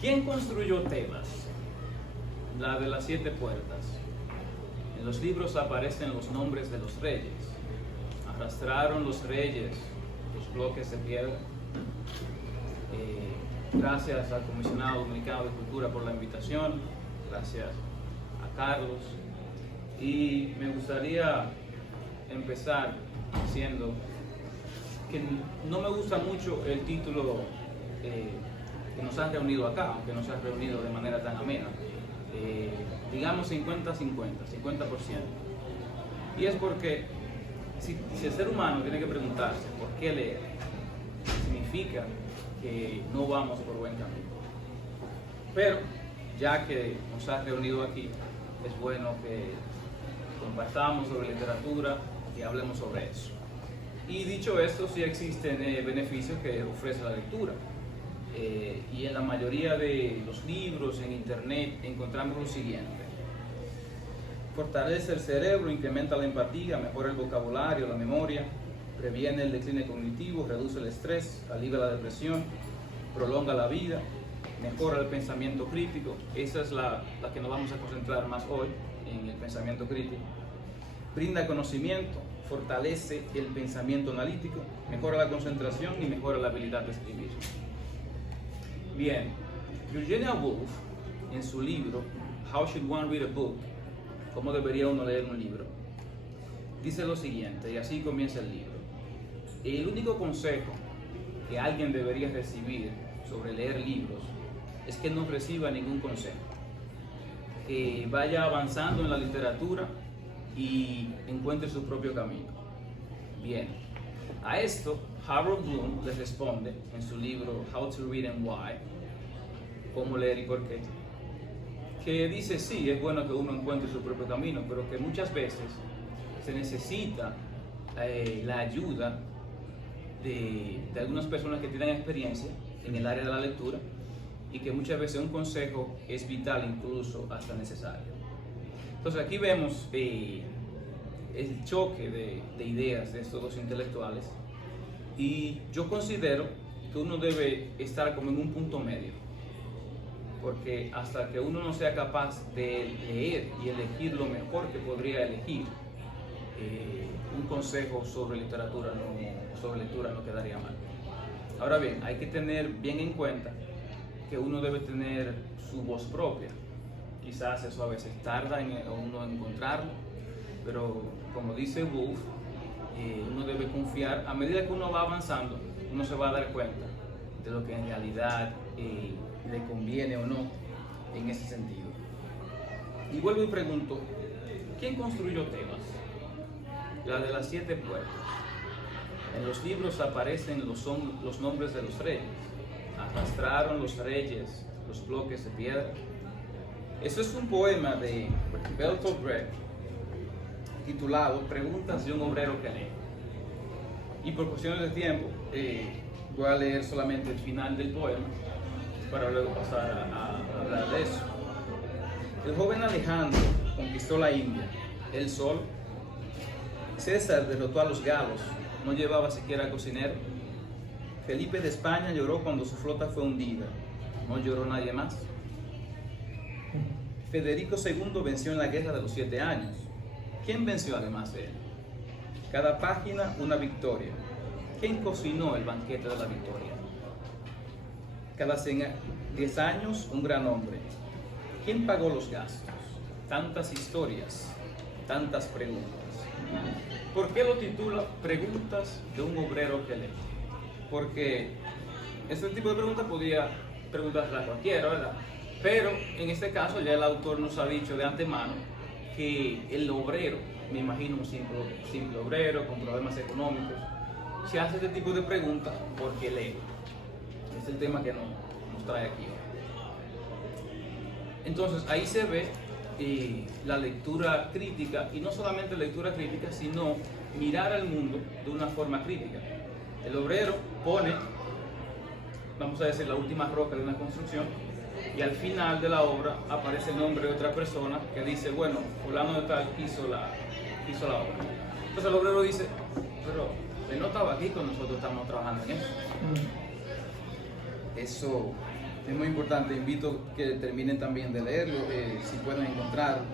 ¿Quién construyó Tebas? La de las 7 puertas. En los libros aparecen los nombres de los reyes. Arrastraron los reyes los bloques de piedra. Gracias al Comisionado Dominicano de Cultura por la invitación. Gracias a Carlos. Y me gustaría empezar diciendo que no me gusta mucho el título que nos ha reunido acá, aunque nos ha reunido de manera tan amena. Digamos 50-50%. Y es porque si el ser humano tiene que preguntarse por qué leer, significa que no vamos por buen camino. Pero ya que nos ha reunido aquí, es bueno que compartamos sobre literatura y hablemos sobre eso. Y dicho esto, sí existen beneficios que ofrece la lectura. Y en la mayoría de los libros, en internet, encontramos lo siguiente: fortalece el cerebro, incrementa la empatía, mejora el vocabulario, la memoria, previene el decline cognitivo, reduce el estrés, alivia la depresión, prolonga la vida, mejora el pensamiento crítico. Esa es la que nos vamos a concentrar más hoy, en el pensamiento crítico. Brinda conocimiento, fortalece el pensamiento analítico, mejora la concentración y mejora la habilidad de escribir. Bien, Virginia Woolf, en su libro How Should One Read a Book? ¿Cómo debería uno leer un libro?, dice lo siguiente, y así comienza el libro: el único consejo que alguien debería recibir sobre leer libros es que no reciba ningún consejo, que vaya avanzando en la literatura y encuentre su propio camino. Bien, a esto Harold Bloom le responde en su libro How to Read and Why, cómo leer y por qué, que dice sí, es bueno que uno encuentre su propio camino, pero que muchas veces se necesita la ayuda de algunas personas que tienen experiencia en el área de la lectura, y que muchas veces un consejo es vital, incluso hasta necesario. Entonces aquí vemos el choque de ideas de estos dos intelectuales, y yo considero que uno debe estar como en un punto medio, porque hasta que uno no sea capaz de leer y elegir lo mejor que podría elegir, un consejo sobre literatura sobre lectura no quedaría mal. Ahora bien, hay que tener bien en cuenta que uno debe tener su voz propia. Quizás eso a veces tarda en uno encontrarlo, pero como dice Woolf, uno debe confiar. A medida que uno va avanzando, uno se va a dar cuenta de lo que en realidad le conviene o no en ese sentido. Y vuelvo y pregunto, ¿quién construyó Tebas? La de las 7 puertas. En los libros aparecen los nombres de los reyes. Arrastraron los reyes los bloques de piedra. Eso es un poema de Bertolt Brecht titulado Preguntas de un obrero que lee. Y por cuestiones de tiempo voy a leer solamente el final del poema para luego pasar a hablar de eso. El joven Alejandro conquistó la India, él solo. César derrotó a los galos, no llevaba siquiera cocinero. Felipe de España lloró cuando su flota fue hundida, no lloró nadie más. Federico II venció en la guerra de los 7 años. ¿Quién venció además de él? Cada página una victoria. ¿Quién cocinó el banquete de la victoria? Cada 10 años un gran hombre. ¿Quién pagó los gastos? Tantas historias, tantas preguntas. ¿Por qué lo titula Preguntas de un obrero que lee? Porque este tipo de preguntas podía preguntarse a cualquiera, ¿verdad? Pero en este caso ya el autor nos ha dicho de antemano que el obrero, me imagino un simple obrero con problemas económicos, se hace este tipo de preguntas porque lee. Es el tema que nos trae aquí. Entonces ahí se ve la lectura crítica, y no solamente lectura crítica, sino mirar al mundo de una forma crítica. El obrero pone, vamos a decir, la última roca de una construcción, y al final de la obra aparece el nombre de otra persona que dice, bueno, fulano de tal hizo la obra. Entonces el obrero dice, pero de no estaba aquí cuando nosotros estábamos trabajando en eso. Eso es muy importante. Invito que terminen también de leerlo, si pueden encontrarlo.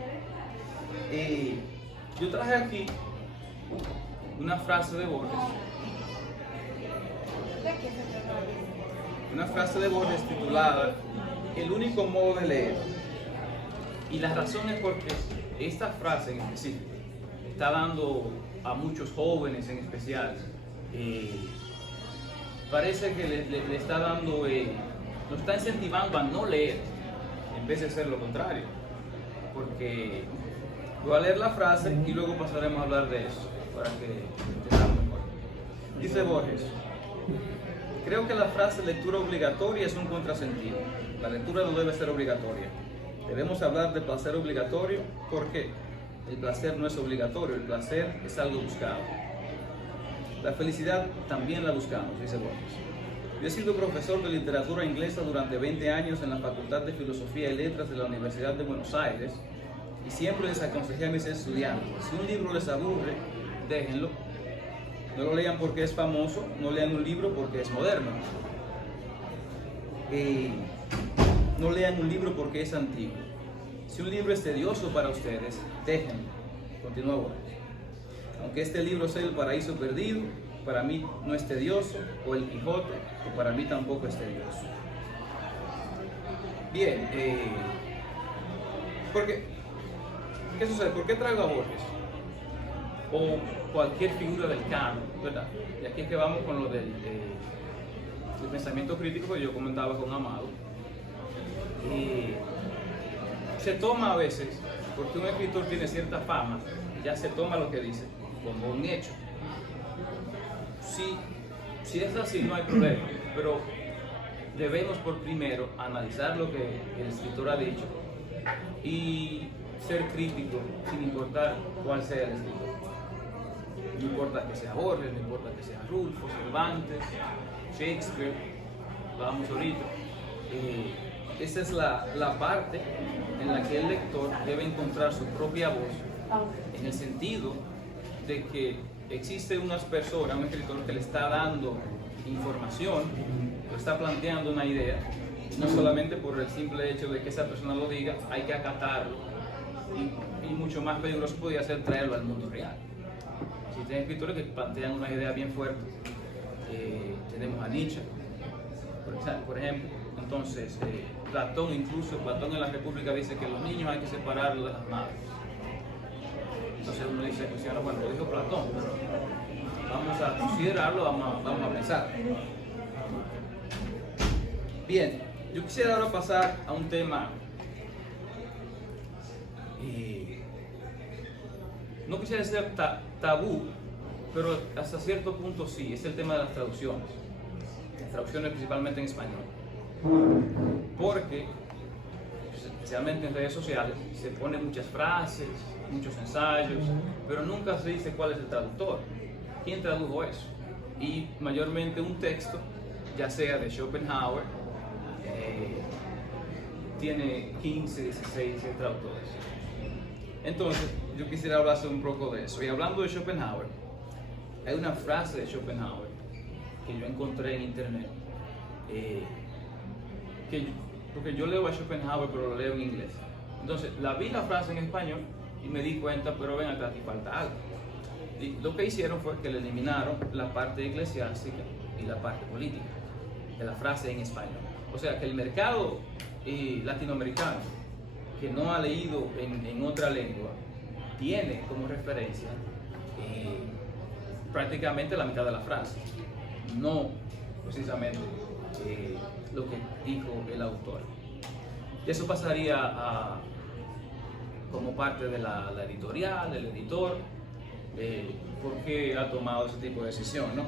Yo traje aquí una frase de Borges. Una frase de Borges titulada "El único modo de leer". Y la razón es porque esta frase en específico está dando a muchos jóvenes en especial, parece que le está dando, nos está incentivando a no leer en vez de hacer lo contrario. Porque voy a leer la frase y luego pasaremos a hablar de eso para que entendamos mejor. Dice Borges: creo que la frase lectura obligatoria es un contrasentido. La lectura no debe ser obligatoria. Debemos hablar de placer obligatorio. ¿Por qué? El placer no es obligatorio, el placer es algo buscado. La felicidad también la buscamos, dice Borges. Yo he sido profesor de literatura inglesa durante 20 años en la Facultad de Filosofía y Letras de la Universidad de Buenos Aires y siempre les aconsejé a mis estudiantes: si un libro les aburre, déjenlo. No lo lean porque es famoso, no lean un libro porque es moderno. No lean un libro porque es antiguo. Si un libro es tedioso para ustedes, déjenlo. Continúa Borges. Aunque este libro sea El Paraíso Perdido, para mí no es tedioso, o El Quijote, que para mí tampoco es tedioso. Bien, ¿qué sucede? ¿Por qué traigo a Borges? O cualquier figura del canon, ¿verdad? Y aquí es que vamos con lo del pensamiento crítico que yo comentaba con Amado. Se toma a veces, porque un escritor tiene cierta fama, ya se toma lo que dice como un hecho. Si es así, no hay problema, pero debemos por primero analizar lo que el escritor ha dicho y ser crítico sin importar cuál sea el escritor. No importa que sea Borges, no importa que sea Rulfo, Cervantes, Shakespeare, vamos ahorita. Esa es la parte en la que el lector debe encontrar su propia voz, en el sentido de que existe una persona, un escritor que le está dando información, le está planteando una idea, no solamente por el simple hecho de que esa persona lo diga, hay que acatarlo, y mucho más peligroso podría ser traerlo al mundo real. Existen escritores que plantean una idea bien fuerte. Tenemos a Nietzsche, por ejemplo. Entonces, Platón en la República dice que los niños hay que separarlos de las madres. Entonces uno dice, bueno, lo dijo Platón, pero vamos a considerarlo, vamos a pensar. Bien, yo quisiera ahora pasar a un tema, no quisiera decir tabú, pero hasta cierto punto sí, es el tema de las traducciones principalmente en español. Porque, especialmente en redes sociales, se ponen muchas frases, muchos ensayos, pero nunca se dice cuál es el traductor, quién tradujo eso. Y mayormente un texto, ya sea de Schopenhauer, tiene 15, 16 traductores. Entonces, yo quisiera hablar un poco de eso. Y hablando de Schopenhauer, hay una frase de Schopenhauer que yo encontré en internet, porque yo leo a Schopenhauer pero lo leo en inglés. Entonces vi la frase en español y me di cuenta, pero ven acá, aquí falta algo. Y lo que hicieron fue que le eliminaron la parte eclesiástica y la parte política de la frase en español. O sea que el mercado latinoamericano que no ha leído en otra lengua tiene como referencia prácticamente la mitad de la frase, no precisamente lo que dijo el autor. Eso pasaría como parte de la editorial, del editor, porque ha tomado ese tipo de decisión, ¿no?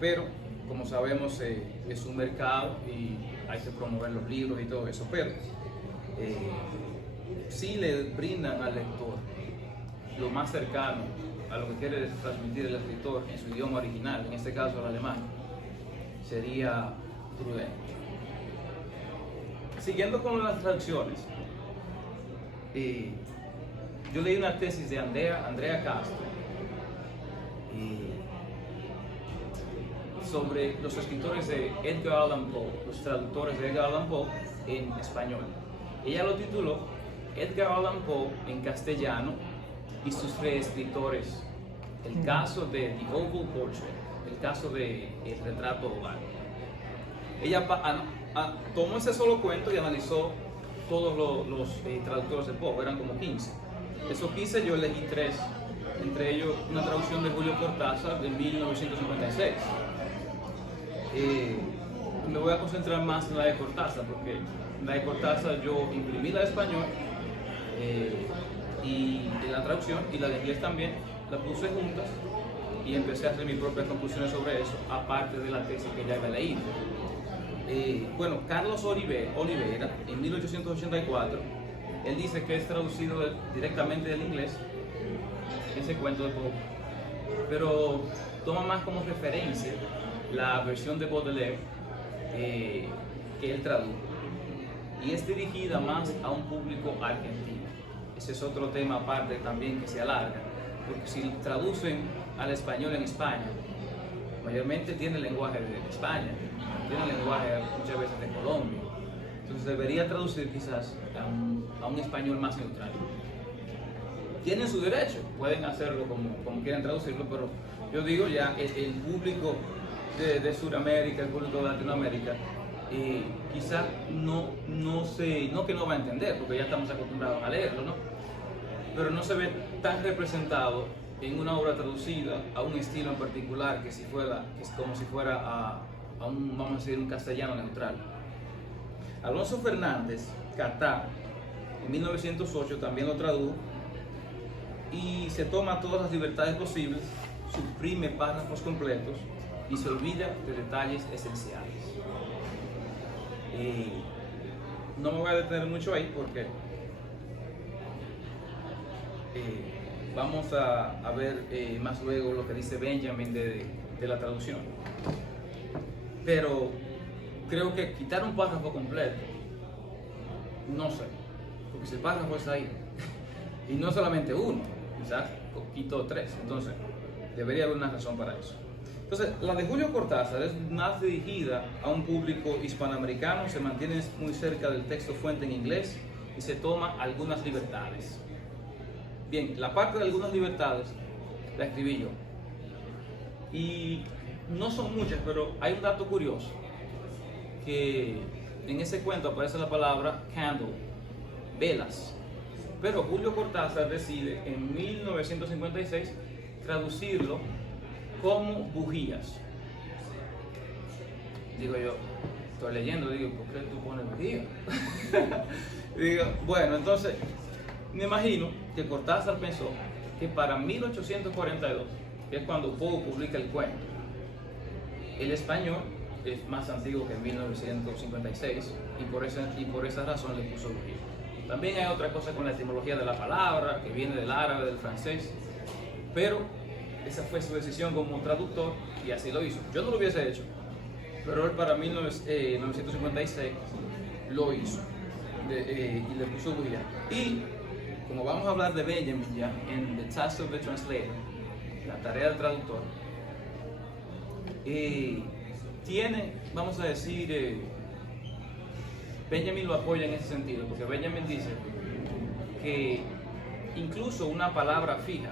Pero, como sabemos, es un mercado y hay que promover los libros y todo eso, pero sí le brindan al lector lo más cercano a lo que quiere transmitir el escritor en su idioma original, en este caso el alemán, sería prudente. Siguiendo con las traducciones, yo leí una tesis de Andrea Castro sobre los escritores de Edgar Allan Poe, los traductores de Edgar Allan Poe en español. Ella lo tituló Edgar Allan Poe en castellano y sus reescritores, el caso de The Oval Portrait, el caso de El retrato oval. Ella tomó ese solo cuento y analizó todos los traductores de Poe, eran como 15. Esos 15 yo elegí 3, entre ellos una traducción de Julio Cortázar de 1956. Me voy a concentrar más en la de Cortázar, porque la de Cortázar yo imprimí la de español y la traducción, y la de inglés también, la puse juntas y empecé a hacer mis propias conclusiones sobre eso, aparte de la tesis que ya había leído. Bueno, Carlos Oliveira, en 1884, él dice que es traducido directamente del inglés, ese cuento de Poe, pero toma más como referencia la versión de Baudelaire que él tradujo, y es dirigida más a un público argentino. Ese es otro tema aparte también que se alarga, porque si traducen al español en España, mayormente tiene el lenguaje de España, tiene el lenguaje muchas veces de Colombia, entonces debería traducir quizás a un español más neutral. Tienen su derecho, pueden hacerlo como quieran traducirlo, pero yo digo ya el público de Sudamérica, el público de Latinoamérica, quizás no que no va a entender, porque ya estamos acostumbrados a leerlo, ¿no? Pero no se ve tan representado en una obra traducida a un estilo en particular que es como si fuera a un, vamos a decir, un castellano neutral. Alonso Fernández Catá, en 1908, también lo tradujo y se toma todas las libertades posibles, suprime párrafos completos y se olvida de detalles esenciales. No me voy a detener mucho ahí porque vamos a ver más luego lo que dice Benjamin de la traducción. Pero creo que quitar un párrafo completo, no sé, porque si el párrafo está ahí, y no solamente uno, quizás quitó 3, entonces debería haber una razón para eso. Entonces, la de Julio Cortázar es más dirigida a un público hispanoamericano, se mantiene muy cerca del texto fuente en inglés y se toma algunas libertades. Bien, la parte de algunas libertades la escribí yo. Y no son muchas, pero hay un dato curioso, que en ese cuento aparece la palabra candle, velas. Pero Julio Cortázar decide en 1956 traducirlo como bujías. Digo yo, estoy leyendo, digo, ¿por qué tú pones bujías? Digo, bueno, entonces me imagino que Cortázar pensó que para 1842, que es cuando Poe publica el cuento, el español es más antiguo que en 1956 y por esa razón le puso bujía. También hay otra cosa con la etimología de la palabra, que viene del árabe, del francés, pero esa fue su decisión como traductor y así lo hizo. Yo no lo hubiese hecho, pero él para 1956 lo hizo y le puso bujía. Y como vamos a hablar de Benjamin ya en The Task of the Translator, la tarea del traductor, tiene, vamos a decir, Benjamin lo apoya en ese sentido, porque Benjamin dice que incluso una palabra fija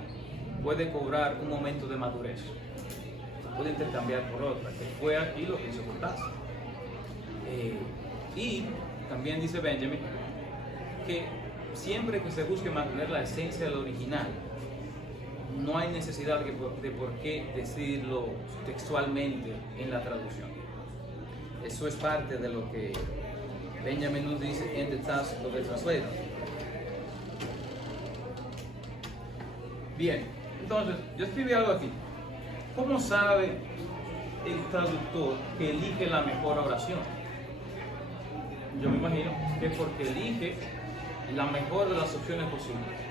puede cobrar un momento de madurez, se puede intercambiar por otra, que fue aquí lo que hizo Cortázar. Y también dice Benjamin que siempre que se busque mantener la esencia del original, no hay necesidad de por qué decirlo textualmente en la traducción. Eso es parte de lo que Benjamin nos dice en The Task of the Translator. Bien, entonces yo escribí algo aquí. ¿Cómo sabe el traductor que elige la mejor oración? Yo me imagino que es porque elige la mejor de las opciones posibles.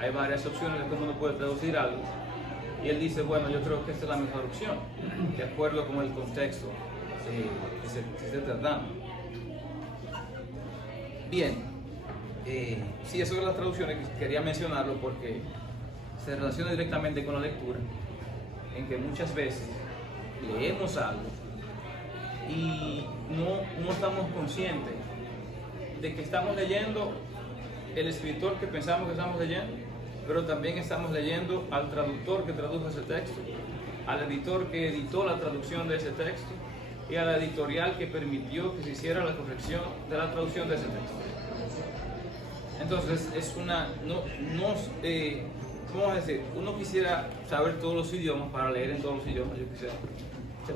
Hay varias opciones de cómo uno puede traducir algo y él dice, bueno, yo creo que esta es la mejor opción, de acuerdo con el contexto que se esté tratando. Bien, sí, eso de las traducciones quería mencionarlo porque se relaciona directamente con la lectura, en que muchas veces leemos algo y no estamos conscientes de que estamos leyendo el escritor que pensamos que estamos leyendo, pero también estamos leyendo al traductor que tradujo ese texto, al editor que editó la traducción de ese texto y a la editorial que permitió que se hiciera la corrección de la traducción de ese texto. Entonces es una, ¿cómo a decir? Uno quisiera saber todos los idiomas para leer en todos los idiomas. Yo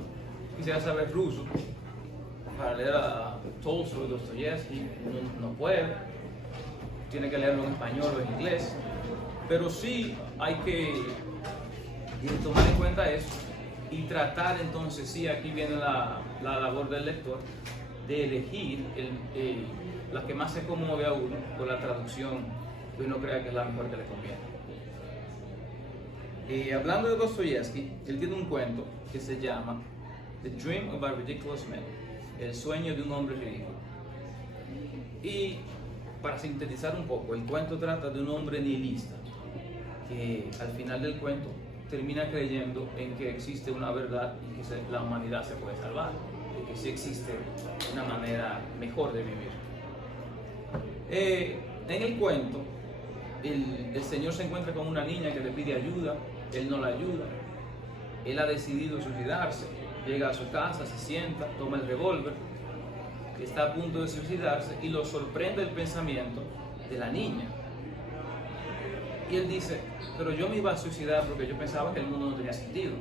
quisiera saber ruso para leer a Tolstoy, Dostoyevsky, no puede, tiene que leerlo en español o en inglés, pero sí hay que tomar en cuenta eso y tratar entonces, sí, aquí viene la labor del lector, de elegir la que más se conmueve a uno con la traducción que uno crea que es la mejor que le conviene. Hablando de Dostoyevsky, él tiene un cuento que se llama The Dream of a Ridiculous Man, el sueño de un hombre ridículo. Y para sintetizar un poco, el cuento trata de un hombre nihilista que al final del cuento termina creyendo en que existe una verdad y que la humanidad se puede salvar, y que sí existe una manera mejor de vivir. En el cuento, el señor se encuentra con una niña que le pide ayuda, él no la ayuda, él ha decidido suicidarse, llega a su casa, se sienta, toma el revólver, está a punto de suicidarse y lo sorprende el pensamiento de la niña. Y él dice, pero yo me iba a suicidar porque yo pensaba que el mundo no tenía sentido.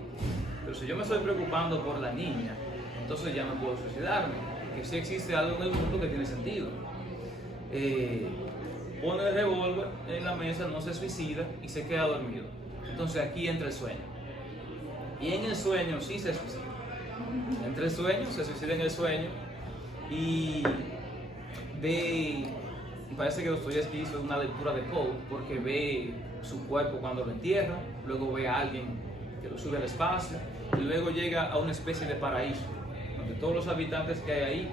Pero si yo me estoy preocupando por la niña, entonces ya no puedo suicidarme, que sí existe algo en el mundo que tiene sentido. Pone el revólver en la mesa, no se suicida y se queda dormido. Entonces aquí entra el sueño. Y en el sueño sí se suicida. Entra el sueño, se suicida en el sueño y parece que Dostoyevsky hizo una lectura de Poe porque ve su cuerpo cuando lo entierra, luego ve a alguien que lo sube al espacio y luego llega a una especie de paraíso donde todos los habitantes que hay ahí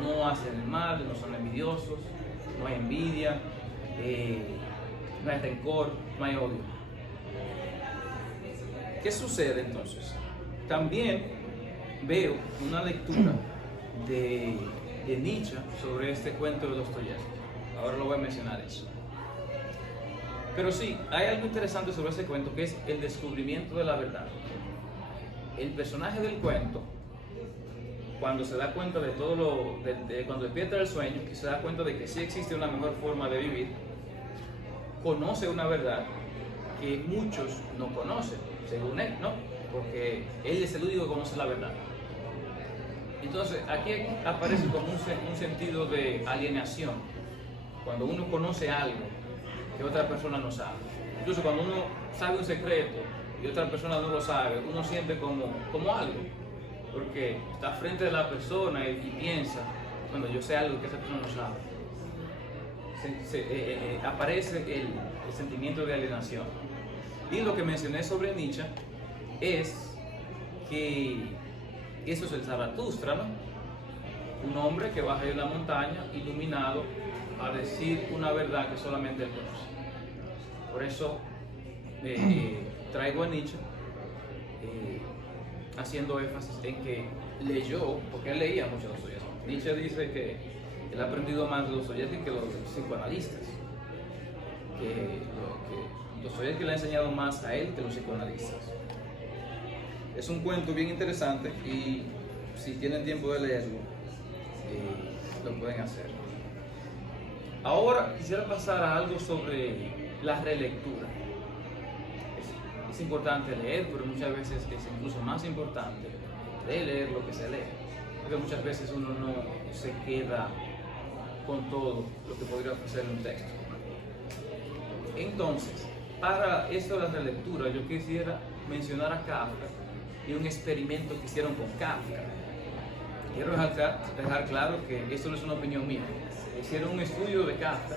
no hacen el mal, no son envidiosos, no hay envidia, no hay rencor, no hay odio. ¿Qué sucede entonces? También veo una lectura de Nietzsche sobre este cuento de Dostoyevsky. Ahora lo voy a mencionar eso. Pero sí, hay algo interesante sobre ese cuento que es el descubrimiento de la verdad. El personaje del cuento, cuando se da cuenta de todo cuando despierta del sueño y se da cuenta de que sí existe una mejor forma de vivir, conoce una verdad que muchos no conocen, según él, ¿no? Porque él es el único que conoce la verdad. Entonces, aquí aparece como un sentido de alienación, cuando uno conoce algo que otra persona no sabe. Incluso cuando uno sabe un secreto y otra persona no lo sabe, uno siente como algo, porque está frente de la persona y piensa, bueno, yo sé algo que esa persona no sabe. Aparece el sentimiento de alienación. Y lo que mencioné sobre Nietzsche es que eso es el Zaratustra, ¿no? Un hombre que baja de la montaña, iluminado, a decir una verdad que solamente él conoce. Por eso traigo a Nietzsche haciendo énfasis en que leyó, porque él leía mucho Dostoyevsky. Nietzsche dice que él ha aprendido más de Dostoyevsky que los psicoanalistas. Que Dostoyevsky le ha enseñado más a él que los psicoanalistas. Es un cuento bien interesante y si tienen tiempo de leerlo, lo pueden hacer. Ahora quisiera pasar a algo sobre la relectura. Es importante leer, pero muchas veces es incluso más importante leer lo que se lee, porque muchas veces uno no se queda con todo lo que podría ofrecer un texto. Entonces, para esto de la relectura, yo quisiera mencionar a Kafka y un experimento que hicieron con Kafka. Quiero dejar claro que esto no es una opinión mía. Hicieron un estudio de Kafka,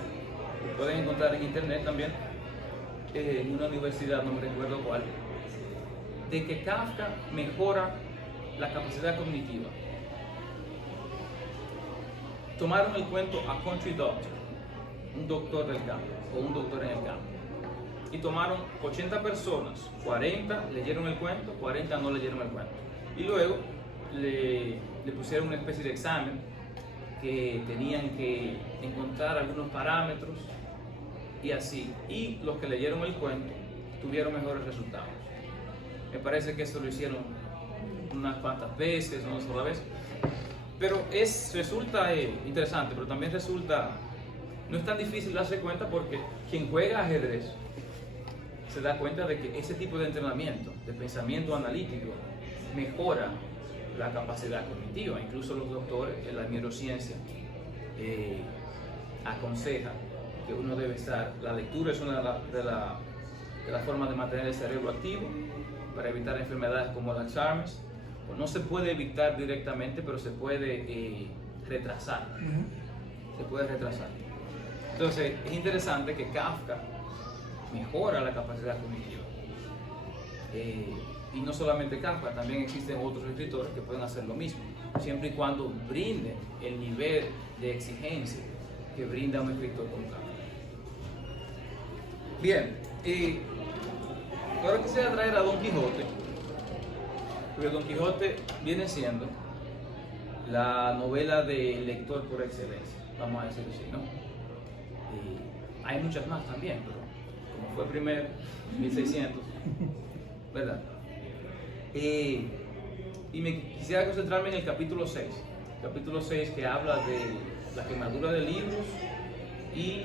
lo pueden encontrar en internet también, en una universidad, no me recuerdo cuál, de que Kafka mejora la capacidad cognitiva. Tomaron el cuento A Country Doctor, un doctor del campo, o un doctor en el campo, y tomaron 80 personas, 40 leyeron el cuento, 40 no leyeron el cuento. Y luego le pusieron una especie de examen que tenían que encontrar algunos parámetros y así. Y los que leyeron el cuento tuvieron mejores resultados. Me parece que eso lo hicieron unas cuantas veces, no una sola vez. Pero resulta interesante, pero también resulta, no es tan difícil darse cuenta porque quien juega ajedrez se da cuenta de que ese tipo de entrenamiento, de pensamiento analítico, mejora la capacidad cognitiva. Incluso los doctores en la neurociencia aconsejan que uno debe estar, la lectura es una de las formas de mantener el cerebro activo para evitar enfermedades como el Alzheimer. No se puede evitar directamente, pero se puede retrasar. Se puede retrasar. Entonces, es interesante que Kafka mejora la capacidad cognitiva. Y no solamente Kafka, también existen otros escritores que pueden hacer lo mismo, siempre y cuando brinden el nivel de exigencia que brinda un escritor con Kafka. Bien, ahora quisiera traer a Don Quijote, porque Don Quijote viene siendo la novela del lector por excelencia, vamos a decirlo así, ¿no? Hay muchas más también, pero como fue primero, 1600, ¿verdad? Y quisiera concentrarme en el capítulo 6, que habla de la quemadura de libros y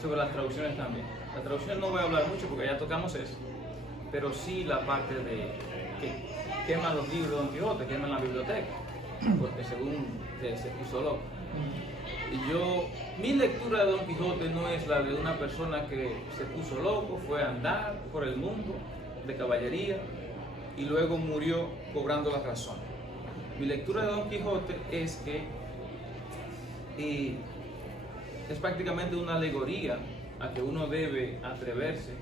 sobre las traducciones también. La traducción no voy a hablar mucho porque ya tocamos eso, pero sí la parte de que queman los libros de Don Quijote, queman la biblioteca, porque según se puso loco. Y mi lectura de Don Quijote no es la de una persona que se puso loco, fue a andar por el mundo de caballería y luego murió cobrando la razón. Mi lectura de Don Quijote es que es prácticamente una alegoría a que uno debe atreverse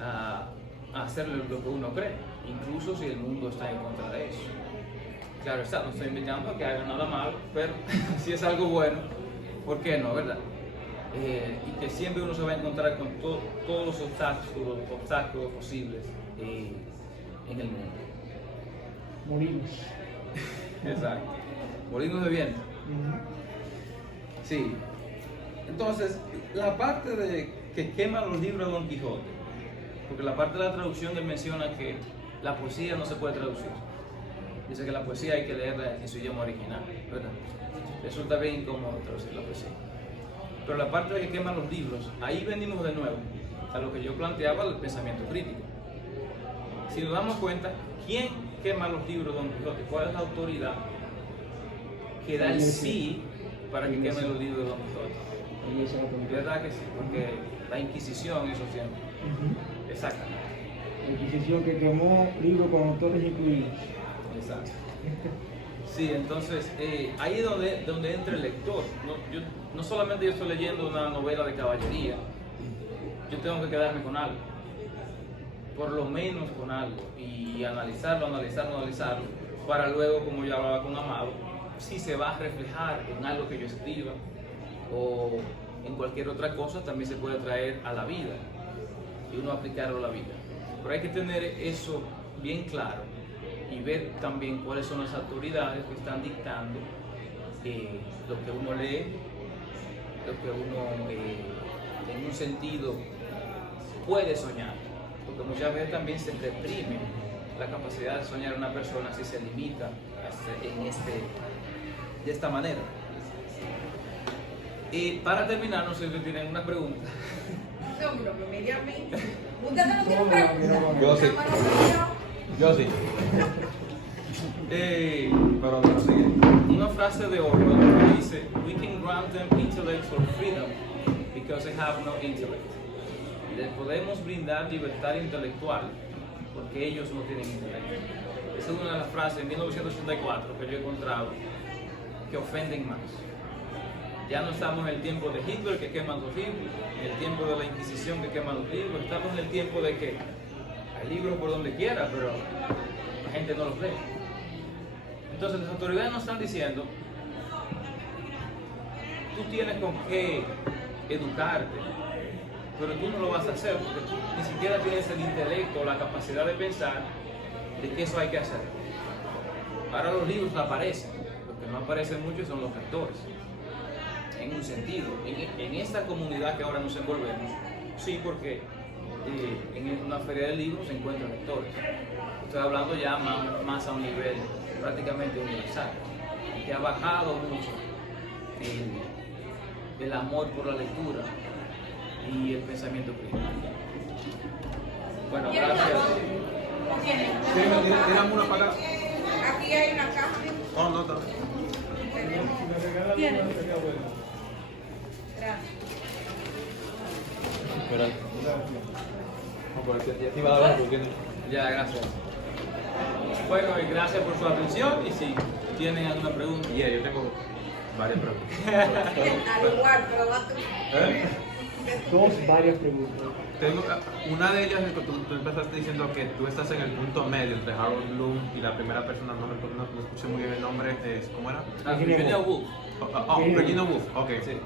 a hacer lo que uno cree, incluso si el mundo está en contra de eso. Claro está, no estoy invitando a que hagan nada malo, pero si es algo bueno, ¿por qué no, verdad? Y que siempre uno se va a encontrar con todos los obstáculos posibles en el mundo. Morirnos. Exacto. Morirnos de viento. Sí. Entonces, la parte de que queman los libros de Don Quijote, porque la parte de la traducción él menciona que la poesía no se puede traducir. Dice que la poesía hay que leerla en su idioma original, ¿verdad? Resulta bien incómodo traducir la poesía. Pero la parte de que queman los libros, ahí venimos de nuevo a lo que yo planteaba del pensamiento crítico. Si nos damos cuenta, ¿quién quema los libros de Don Quijote? ¿Cuál es la autoridad que da el sí para que quemen los libros de Don Quijote? ¿Verdad que sí? Porque la Inquisición en esos tiempos. Exactamente. La Inquisición que quemó libros con autores incluidos. Exacto. Sí, entonces ahí es donde entra el lector. No solamente yo estoy leyendo una novela de caballería, yo tengo que quedarme con algo, por lo menos con algo, y analizarlo, para luego, como yo hablaba con Amado, si se va a reflejar en algo que yo escriba o en cualquier otra cosa, también se puede traer a la vida y uno aplicarlo a la vida. Pero hay que tener eso bien claro y ver también cuáles son las autoridades que están dictando lo que uno lee, lo que uno en un sentido puede soñar, porque muchas veces también se reprime la capacidad de soñar una persona si se limita de esta manera. Y para terminar, no sé si tienen una pregunta. No, pero mediamente. ¿Ustedes no tienen preguntas? Yo sí. Yo sí. Pero bueno, sigue. Una frase de Orwell que dice: "We can grant them intellectual freedom because they have no intellect." Les podemos brindar libertad intelectual porque ellos no tienen intelecto. Esa es una de las frases en 1984 que yo he encontrado que ofenden más. Ya no estamos en el tiempo de Hitler que quema los libros, en el tiempo de la Inquisición que quema los libros, estamos en el tiempo de que hay libros por donde quiera, pero la gente no los lee. Entonces las autoridades nos están diciendo: tú tienes con qué educarte, pero tú no lo vas a hacer porque tú ni siquiera tienes el intelecto o la capacidad de pensar de que eso hay que hacer. Ahora los libros aparecen, lo que no aparecen mucho son los lectores. En un sentido, en esta comunidad que ahora nos envolvemos, sí, porque en una feria de libros se encuentran lectores. Estoy hablando ya más a un nivel prácticamente universal, que ha bajado mucho el amor por la lectura y el pensamiento crítico. Bueno, gracias. Tírame una para acá. Aquí hay una caja. Oh, no, está. Tiene. Gracias. Ya, gracias. Bueno, y gracias por su atención y si tienen alguna pregunta. Yeah, yo tengo varias preguntas. Al igual, pero va Varias preguntas. Tengo, una de ellas es que tú empezaste diciendo que tú estás en el punto medio entre Harold Bloom y la primera persona, no escuché muy bien el nombre, ¿cómo era? Virginia Woolf. Virginia Woolf, ok. Sí.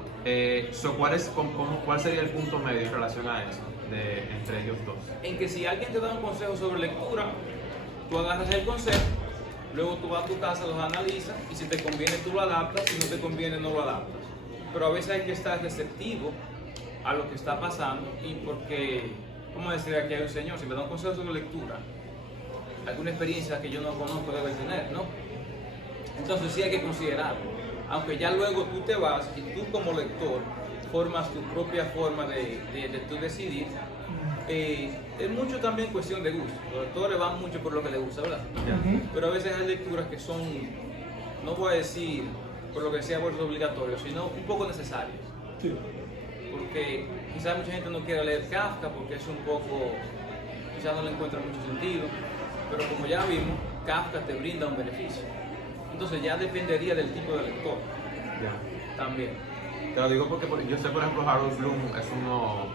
¿Cuál sería el punto medio en relación a eso, entre ellos dos? En que si alguien te da un consejo sobre lectura, tú agarras el consejo, luego tú vas a tu casa, los analizas y si te conviene tú lo adaptas, si no te conviene no lo adaptas. Pero a veces hay que estar receptivo a lo que está pasando y porque, ¿cómo decir? Aquí hay un señor, si me da un consejo sobre lectura, alguna experiencia que yo no conozco debe tener, ¿no? Entonces sí hay que considerarlo, aunque ya luego tú te vas y tú como lector formas tu propia forma de tú decidir. Es mucho también cuestión de gusto. Los lectores van mucho por lo que les gusta, ¿verdad? Pero a veces hay lecturas que son, no voy a decir por lo que sea por obligatorio, sino un poco necesarias. Sí. Porque quizás mucha gente no quiera leer Kafka porque es un poco, quizás no le encuentra mucho sentido, pero como ya vimos, Kafka te brinda un beneficio. Entonces ya dependería del tipo de lector. También. Te lo digo porque yo sé, por ejemplo, Harold Bloom es uno,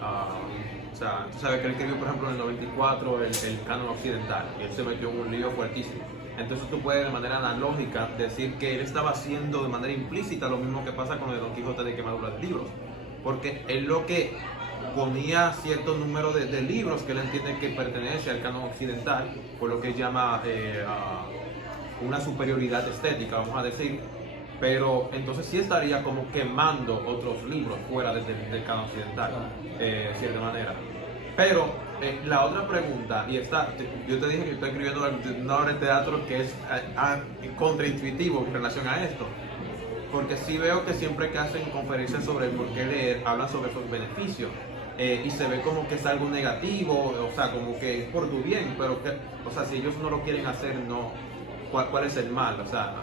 o sea, tú sabes que él escribió, por ejemplo, en el 94 el canon occidental y él se metió en un lío fuertísimo. Entonces tú puedes de manera analógica decir que él estaba haciendo de manera implícita lo mismo que pasa con el Don Quijote de quemadura de libros, porque él lo que ponía cierto número de libros que él entiende que pertenece al canon occidental, por lo que llama una superioridad estética, vamos a decir, pero entonces sí estaría como quemando otros libros fuera del canon occidental, de cierta manera. Pero la otra pregunta, y esta, yo te dije que estoy escribiendo una obra de teatro que es contraintuitivo en relación a esto, porque sí veo que siempre que hacen conferencias sobre el por qué leer, hablan sobre sus beneficios, y se ve como que es algo negativo, o sea, como que es por tu bien, pero que, o sea, si ellos no lo quieren hacer, no, ¿cuál es el mal? O sea,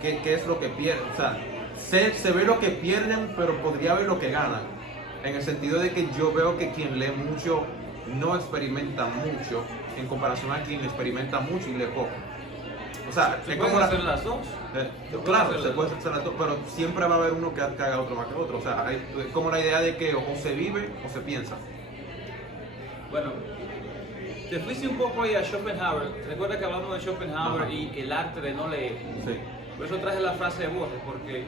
¿qué es lo que pierden? O sea, se ve lo que pierden, pero podría ver lo que ganan. En el sentido de que yo veo que quien lee mucho no experimenta mucho en comparación a quien experimenta mucho y lee poco. O sea, ¿Se pueden hacer las dos? Claro, se puede hacer las dos, pero siempre va a haber uno que haga otro más que otro. O sea, es como la idea de que o se vive o se piensa. Bueno, te fuiste un poco ahí a Schopenhauer. Recuerda que hablamos de Schopenhauer Ajá. y el arte de no leer. Sí. Por eso traje la frase de Borges, porque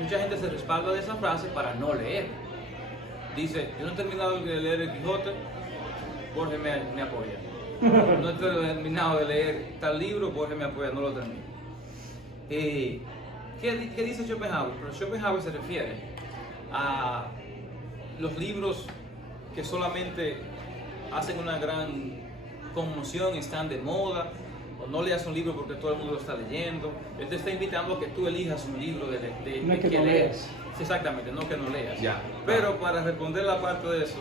mucha gente se respalda de esa frase para no leer. Dice, yo no he terminado de leer el Quijote, Borges me apoya. No he terminado de leer tal libro, Borges me apoya, no lo termino. ¿Qué dice Schopenhauer? Pero Schopenhauer se refiere a los libros que solamente hacen una gran conmoción, están de moda, o no leas un libro porque todo el mundo lo está leyendo. Él te está invitando a que tú elijas un libro de No que no leer. leas. Exactamente, no que no leas. Ya. Pero para responder la parte de eso,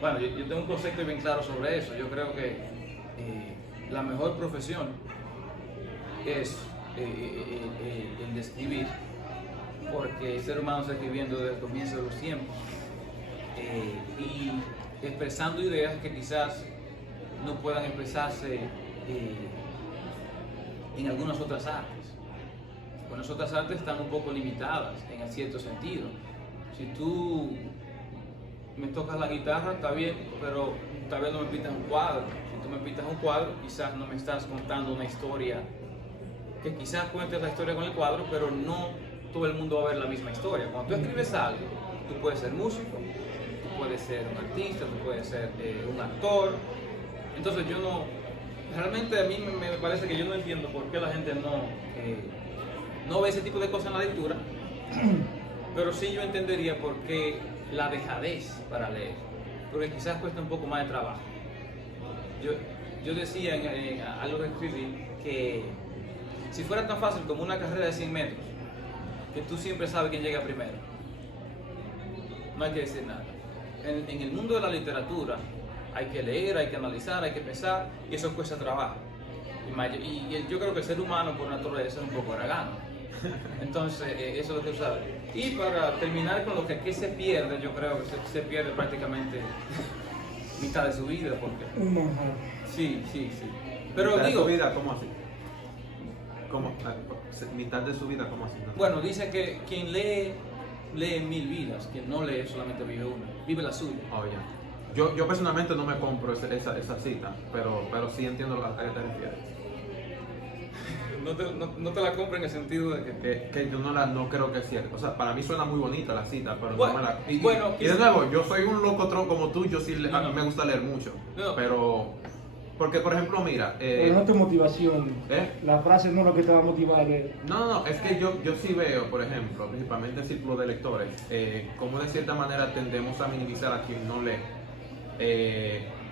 bueno, yo tengo un concepto bien claro sobre eso. Yo creo que la mejor profesión es el de escribir, porque el ser humano está escribiendo desde el comienzo de los tiempos y expresando ideas que quizás no puedan expresarse en algunas otras artes. Bueno, las otras artes están un poco limitadas en cierto sentido. Si tú me tocas la guitarra, está bien, pero tal vez no me pintas un cuadro. Si tú me pintas un cuadro, quizás no me estás contando una historia, que quizás cuentes la historia con el cuadro, pero no todo el mundo va a ver la misma historia. Cuando tú escribes algo, tú puedes ser músico, tú puedes ser un artista, tú puedes ser un actor. Entonces yo no realmente a mí me parece que yo no entiendo por qué la gente no ve ese tipo de cosas en la lectura, pero sí yo entendería por qué la dejadez para leer, porque quizás cuesta un poco más de trabajo. Yo decía en algo que escribí que si fuera tan fácil como una carrera de 100 metros, que tú siempre sabes quién llega primero, no hay que decir nada. En el mundo de la literatura hay que leer, hay que analizar, hay que pensar, y eso cuesta trabajo. Y yo creo que el ser humano por naturaleza es un poco haragano. Entonces, eso es lo que tú sabes. Y para terminar con lo que aquí se pierde, yo creo que se pierde prácticamente mitad de su vida. Porque... Un manjar. Sí. Pero ¿Mitad digo... de su vida cómo así? ¿Cómo? ¿Mitad de su vida cómo así? Bueno, dice que quien lee 1000 vidas, quien no lee solamente vive una, vive la suya. Oh, ya. Yo personalmente no me compro esa cita, pero sí entiendo a qué te refieres. No te la compro en el sentido de Que yo no creo que es cierto. O sea, para mí suena muy bonita la cita, pero bueno, no me la... Y quizás... de nuevo, yo soy un locotrón como tú, yo sí a mí me gusta leer mucho. No. Pero... Porque, por ejemplo, mira... Pero no es tu motivación. La frase no es lo que te va a motivar a leer. No, es que yo sí veo, por ejemplo, principalmente en círculos de lectores, cómo de cierta manera tendemos a minimizar a quien no lee.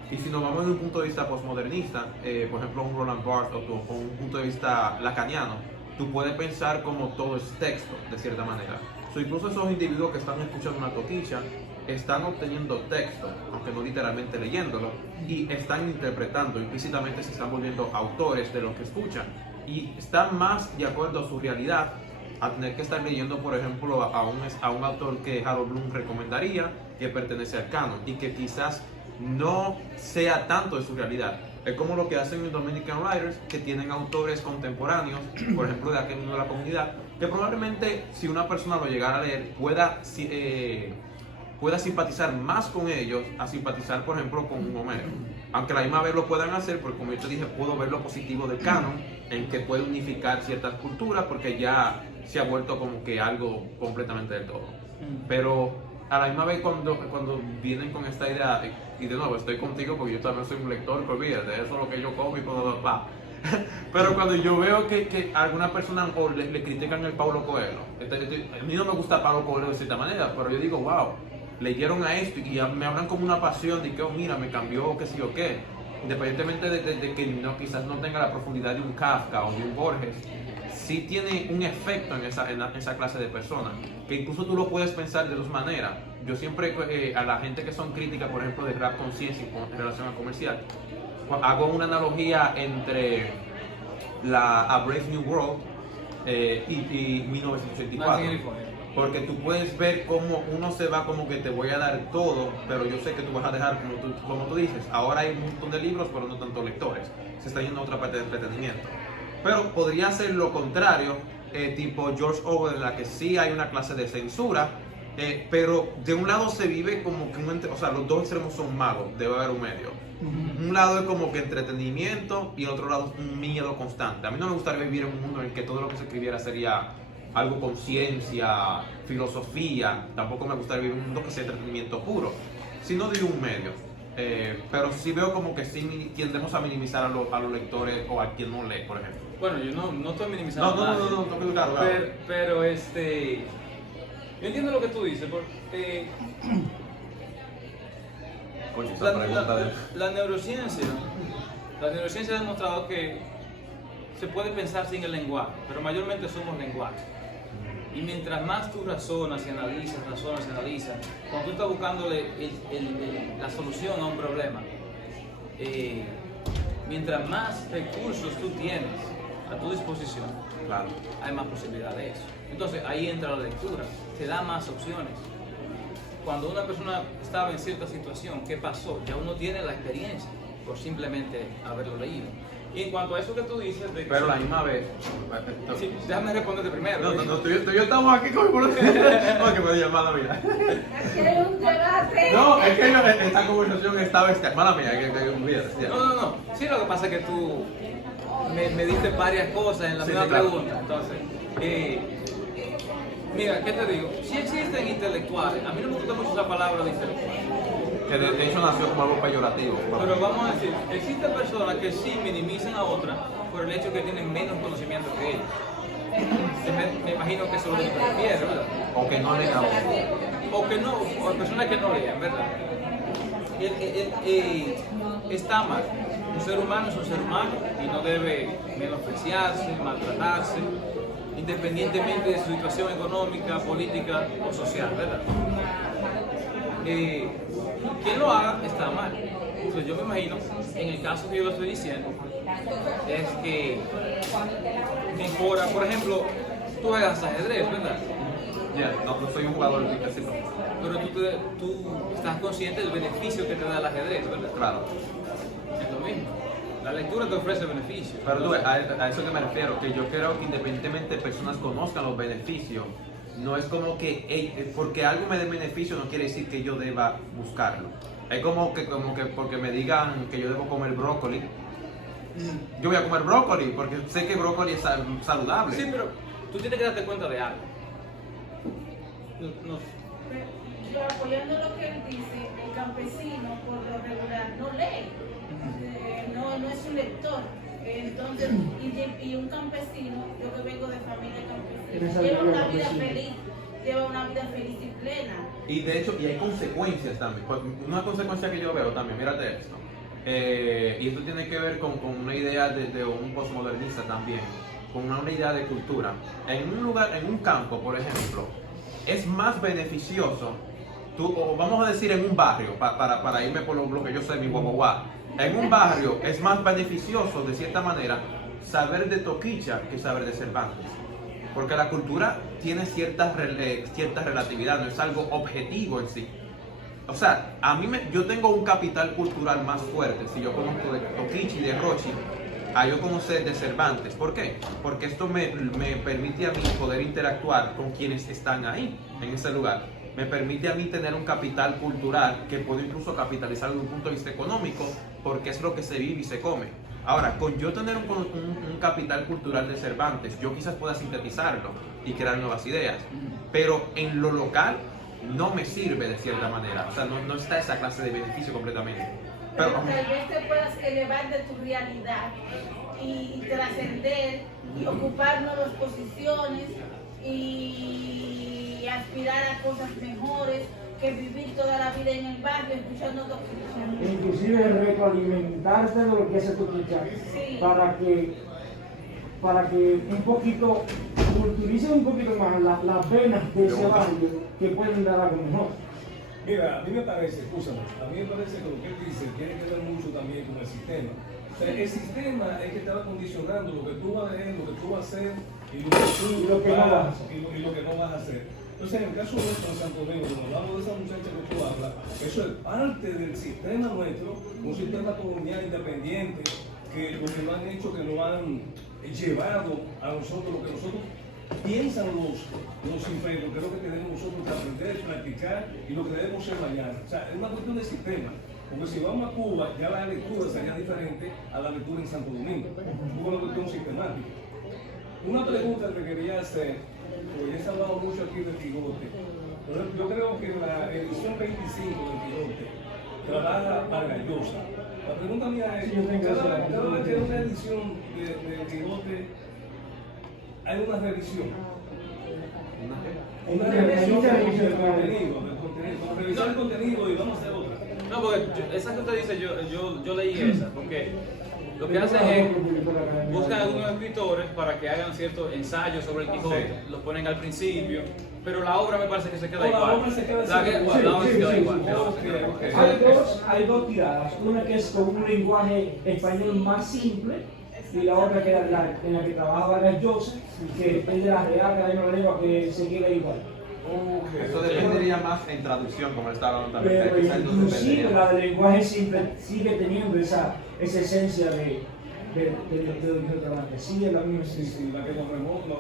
Y si nos vamos desde un punto de vista postmodernista, por ejemplo un Roland Barthes o un punto de vista lacaniano, tú puedes pensar como todo es texto, de cierta manera. Incluso esos individuos que están escuchando una toticha están obteniendo texto, aunque no literalmente leyéndolo, y están interpretando, implícitamente se están volviendo autores de lo que escuchan, y están más de acuerdo a su realidad a tener que estar leyendo, por ejemplo, a un autor que Harold Bloom recomendaría, que pertenece al canon, y que quizás no sea tanto de su realidad. Es como lo que hacen los Dominican Writers, que tienen autores contemporáneos, por ejemplo, de aquel mundo de la comunidad, que probablemente si una persona lo llegara a leer pueda simpatizar más con ellos a simpatizar, por ejemplo, con un Homero. Aunque a la misma vez lo puedan hacer, porque como yo te dije, puedo ver lo positivo del canon, en que puede unificar ciertas culturas, porque ya se ha vuelto como que algo completamente del todo. Pero a la misma vez cuando vienen con esta idea, y de nuevo estoy contigo porque yo también soy un lector, que olvídate, eso es lo que yo como y bla. Pero cuando yo veo que alguna persona o le critican el Paulo Coelho, a mí no me gusta Paulo Coelho de cierta manera, pero yo digo, wow, leyeron a esto y me hablan como una pasión de que, oh, mira, me cambió, qué sé yo qué. Independientemente de que quizás no tenga la profundidad de un Kafka o de un Borges, sí tiene un efecto en esa clase de personas, que incluso tú lo puedes pensar de dos maneras. Yo siempre, a la gente que son críticas, por ejemplo, de rap conciencia en relación al comercial, hago una analogía entre A Brave New World y 1984. Porque tú puedes ver cómo uno se va como que te voy a dar todo, pero yo sé que tú vas a dejar, como tú dices, ahora hay un montón de libros, pero no tanto lectores. Se está yendo a otra parte de entretenimiento. Pero podría ser lo contrario, tipo George Orwell, en la que sí hay una clase de censura, pero de un lado se vive como que o sea, los dos extremos son malos, debe haber un medio. Un lado es como que entretenimiento y el otro lado es un miedo constante. A mí no me gustaría vivir en un mundo en el que todo lo que se escribiera sería algo con ciencia, filosofía. Tampoco me gustaría vivir en un mundo que sea entretenimiento puro, sino de un medio. Pero sí veo como que sí tendemos a minimizar a los lectores o a quien no lee, por ejemplo. Bueno, yo no estoy minimizando nada. No, claro. Pero yo entiendo lo que tú dices, porque la neurociencia ha demostrado que se puede pensar sin el lenguaje, pero mayormente somos lenguaje. Y mientras más tú razonas y analizas, cuando tú estás buscándole la solución a un problema, mientras más recursos tú tienes a tu disposición, Claro. hay más posibilidades de eso. Entonces ahí entra la lectura, te da más opciones. Cuando una persona estaba en cierta situación, ¿qué pasó? Ya uno tiene la experiencia por simplemente haberlo leído. Y en cuanto a eso que tú dices de que... Pero la misma vez... Sí, déjame responderte primero. Tú y yo estamos aquí con por que me llamada, mira. ¿Quieres un debate? No, es que esta conversación estaba mala mía, que olvídate. No. Sí, lo que pasa es que tú me diste varias cosas en la misma claro. pregunta. Entonces, mira, ¿qué te digo? Si existen intelectuales, a mí no me gusta mucho esa palabra de intelectual, que de hecho nació como algo peyorativo. Pero vamos a decir, existen personas que sí minimizan a otras por el hecho que tienen menos conocimiento que ellos. Me imagino que eso es lo que te refieres, ¿verdad? O que no le da. O que no, o personas que no lean, ¿verdad? Está mal. Un ser humano es un ser humano y no debe menospreciarse, maltratarse, independientemente de su situación económica, política o social, ¿verdad? Quien lo haga está mal. Entonces yo me imagino, en el caso que yo lo estoy diciendo, es que mejora, por ejemplo, tú juegas ajedrez, ¿verdad? Ya, no soy un jugador así, no. Pero tú estás consciente del beneficio que te da el ajedrez, ¿verdad? Claro. Es lo mismo. La lectura te ofrece beneficios. Pero tú, a eso que me refiero, que yo creo que independientemente de personas conozcan los beneficios, no es como que porque algo me dé beneficio no quiere decir que yo deba buscarlo. Es como que porque me digan que yo debo comer brócoli, yo voy a comer brócoli porque sé que brócoli es saludable. Sí, pero tú tienes que darte cuenta de algo. No, Pero apoyando lo que él dice, el campesino por lo regular no lee, no es un lector. Entonces, y un campesino, yo que vengo de familia campesina, lleva una vida feliz y plena. Y de hecho, y hay consecuencias también. Pues, una consecuencia que yo veo también, mírate esto. Y esto tiene que ver con una idea de un postmodernista también, con una idea de cultura. En un lugar, en un campo, por ejemplo, es más beneficioso, o vamos a decir en un barrio, para irme por lo que yo sé, mi guaguaguá. En un barrio es más beneficioso, de cierta manera, saber de Toquicha que saber de Cervantes. Porque la cultura tiene cierta relatividad, no es algo objetivo en sí. O sea, yo tengo un capital cultural más fuerte si yo conozco de Toquicha y de Rochi a yo conocer de Cervantes. ¿Por qué? Porque esto me permite a mí poder interactuar con quienes están ahí, en ese lugar. Me permite a mí tener un capital cultural que puedo incluso capitalizar desde un punto de vista económico, porque es lo que se vive y se come. Ahora, con yo tener un capital cultural de Cervantes, yo quizás pueda sintetizarlo y crear nuevas ideas, pero en lo local no me sirve de cierta manera. O sea, no está esa clase de beneficio completamente. Pero tal vez te puedas elevar de tu realidad y trascender y ocupar nuevas posiciones y aspirar a cosas mejores que vivir toda la vida en el barrio escuchando Toquicha. Inclusive retroalimentarte de lo que hace Toquicha, Sí. para que un poquito culturicen un poquito más las venas de ese barrio que pueden dar algo mejor. Mira, a mí me parece, escúchame, a mí me parece que lo que él dice tiene que ver mucho también con el sistema. O sea, el sistema es que te va condicionando lo que tú vas a leer, lo que tú vas a hacer y lo que no vas a hacer. Entonces, en el caso nuestro en Santo Domingo, cuando hablamos de esa muchacha que tú hablas, eso es parte del sistema nuestro, un sistema colonial independiente, que lo que nos han hecho, que nos han llevado a nosotros, lo que nosotros piensan los inferiores, que es lo que tenemos nosotros que aprender, practicar y lo que debemos ser mañana. O sea, es una cuestión de sistema. Porque si vamos a Cuba, ya la lectura sería diferente a la lectura en Santo Domingo. Es una cuestión sistemática. Una pregunta que quería hacer, porque ya se ha hablado mucho aquí del Quijote, pero yo creo que la edición 25 del Quijote trabaja Vargas Llosa. La pregunta mía es, cada vez que hay una edición del Quijote, hay una revisión. Una revisión del contenido. Vamos a revisar el contenido y vamos a hacer otra. No, porque esa que usted dice, yo leí esa, porque lo que hacen es buscan a algunos escritores para que hagan ciertos ensayos sobre el Quijote, los ponen al principio, pero la obra me parece que se queda igual. La obra se queda igual. Hay dos tiradas, una que es con un lenguaje español más simple y la otra que es en la que trabaja Vargas Llosa, que es de la Real Academia de la Lengua, que se queda igual. Eso dependería más en traducción, como estaba hablando también. Pero inclusive la del lenguaje simple sigue teniendo esa esencia de sigue la misma esencia. Sí, la que nos remonta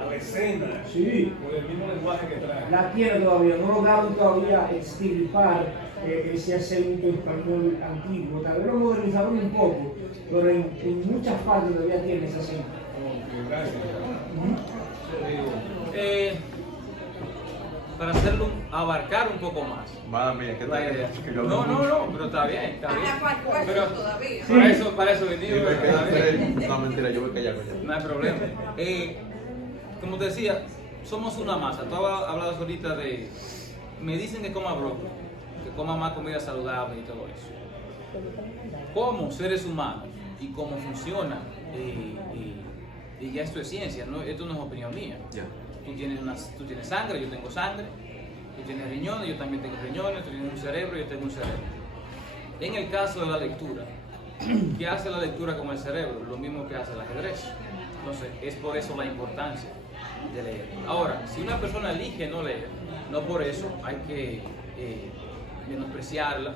a la escena, Sí. con el mismo lenguaje que trae. La tiene todavía, no lograron todavía extirpar ese acento español antiguo. Tal vez lo modernizaron un poco, pero en muchas partes todavía tiene ese acento. Gracias. para hacerlo, abarcar un poco más. Madre mía, ¿qué La tal? idea. Que yo No, hablo no, mucho. no, pero está bien, está bien. Pero todavía. para eso Sí, venimos, me quedo está bien. hacer- No, mentira, yo voy a callar ya. No hay problema. Como te decía, somos una masa. Tú hablabas ahorita de, me dicen que coma brócoli, que coma más comida saludable y todo eso. Como seres humanos y cómo funciona, y ya esto es ciencia, ¿no? Esto no es opinión mía. Ya. Tú tienes sangre, yo tengo sangre. Tú tienes riñones, yo también tengo riñones. Tú tienes un cerebro, yo tengo un cerebro. En el caso de la lectura, ¿qué hace la lectura con el cerebro? Lo mismo que hace el ajedrez. Entonces, es por eso la importancia de leer. Ahora, si una persona elige no leer, no por eso hay que menospreciarla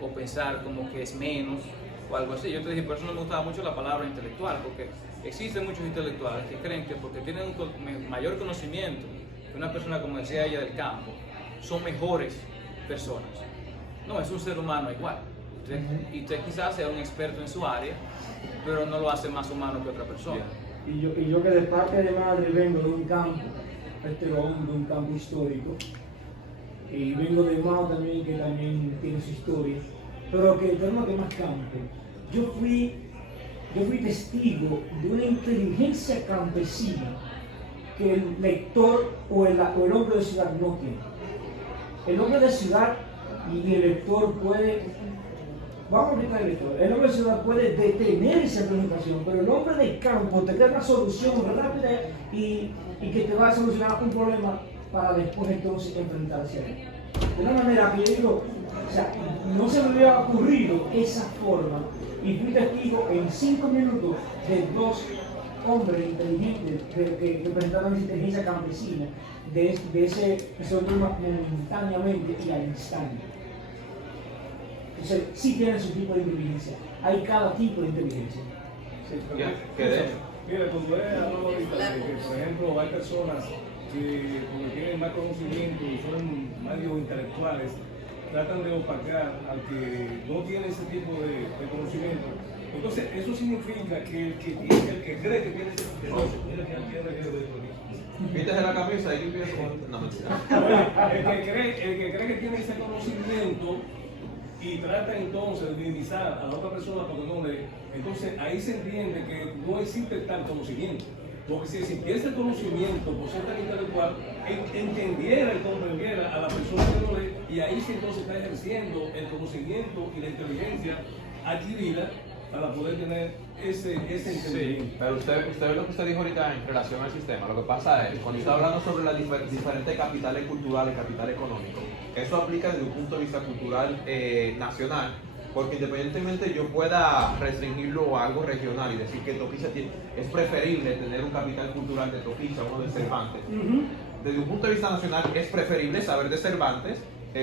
o pensar como que es menos o algo así. Yo te dije, por eso no me gustaba mucho la palabra intelectual, porque existen muchos intelectuales que creen que porque tienen un mayor conocimiento que una persona, como decía ella, del campo, son mejores personas. No, es un ser humano igual. Y usted quizás sea un experto en su área, pero no lo hace más humano que otra persona. Y yo que de parte de madre vengo de un campo, de un campo histórico, y vengo de Mao también, que también tiene su historia, pero que tenemos que más campo. Yo fui testigo de una inteligencia campesina que el lector o el hombre de ciudad no tiene. El hombre de ciudad y el lector puede, vamos a explicar el lector, el hombre de ciudad puede detener esa presentación, pero el hombre de campo te da una solución rápida y que te va a solucionar un problema para después entonces enfrentarse a él. De una manera que yo digo, o sea, no se me había ocurrido esa forma y fui testigo en 5 minutos de 2 hombres inteligentes que presentaron esa inteligencia campesina, de ese momentáneamente y al instante. Entonces, sí tienen su tipo de inteligencia. Hay cada tipo de inteligencia. Sí, pero Ya, que de hecho. mira, cuando he hablado ahorita de que, por ejemplo, hay personas que porque tienen más conocimiento y son medio intelectuales, tratan de opacar al que no tiene ese tipo de conocimiento. Entonces, eso significa que el que cree que tiene ese conocimiento, mira que Quítese la camisa y limpie con... No, mentira. el que cree que tiene ese conocimiento y trata entonces de minimizar a la otra persona porque no lee, entonces ahí se entiende que no existe tal conocimiento. Porque si existiese el conocimiento por ser tan intelectual, entendiera y comprendiera a la persona que no lee, y ahí sí entonces está ejerciendo el conocimiento y la inteligencia adquirida para poder tener ese entendimiento. Pero usted ve lo que usted dijo ahorita en relación al sistema. Lo que pasa es, cuando está hablando sobre las diferentes capitales culturales, capital económico, eso aplica desde un punto de vista cultural nacional, porque independientemente yo pueda restringirlo a algo regional y decir que Toquilla es preferible tener un capital cultural de Toquilla, uno de Cervantes. Desde un punto de vista nacional es preferible saber de Cervantes,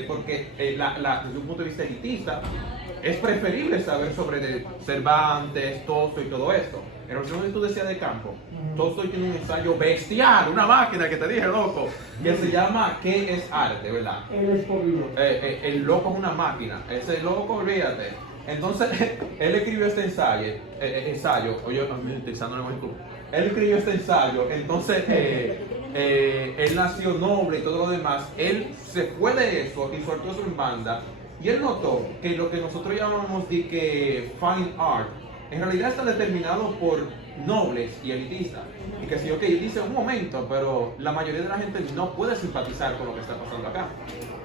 porque desde un punto de vista elitista es preferible saber sobre Cervantes, Tolstoy y todo esto. En relación a lo que tú decías de campo, Tolstoy tiene un ensayo bestial, una máquina que te dije, loco, que se llama ¿Qué es arte?, ¿verdad? Él es por Dios. El loco es una máquina, ese loco, olvídate. Entonces, él escribió este ensayo, oye, utilizándolo en tú. Él escribió este ensayo, entonces él nació noble y todo lo demás, él se fue de eso y soltó eso en banda, y él notó que lo que nosotros llamamos de que fine art, en realidad está determinado por nobles y elitistas. Y que si, ok, dice un momento, pero la mayoría de la gente no puede simpatizar con lo que está pasando acá.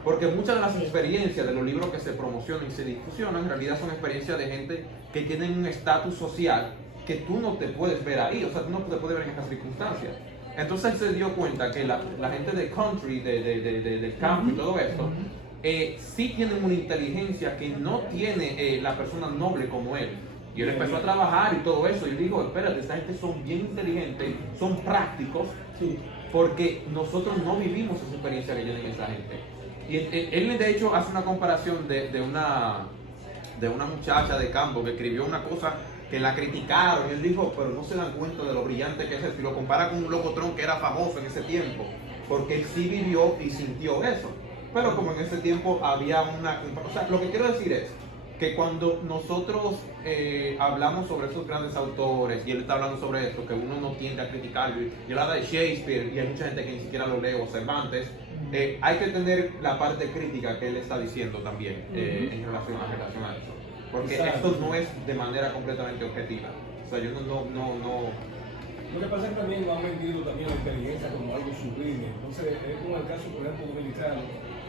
Porque muchas de las experiencias de los libros que se promocionan y se discusionan, en realidad son experiencias de gente que tienen un estatus social que tú no te puedes ver ahí, o sea, tú no te puedes ver en estas circunstancias. Entonces él se dio cuenta que la gente de country, del campo y todo esto, sí tienen una inteligencia que no tiene la persona noble como él. Y él empezó a trabajar y todo eso, y dijo, espérate, esta gente son bien inteligentes, son prácticos, porque nosotros no vivimos esa experiencia que tienen esa gente. Y él de hecho hace una comparación de una muchacha de campo que escribió una cosa que la criticaron, y él dijo, pero no se dan cuenta de lo brillante que es esto, y lo compara con un locotrón que era famoso en ese tiempo, porque él sí vivió y sintió eso. Pero como en ese tiempo había o sea, lo que quiero decir es que cuando nosotros hablamos sobre esos grandes autores, y él está hablando sobre esto, que uno no tiende a criticarlo, y él habla de Shakespeare, y hay mucha gente que ni siquiera lo lee, o Cervantes, hay que tener la parte crítica que él está diciendo también en relación a eso. Porque Exacto. esto no es de manera completamente objetiva. O sea, yo no. Lo que pasa es que también han vendido también la inteligencia como algo sublime. Entonces, es como el caso, por ejemplo, dominicano,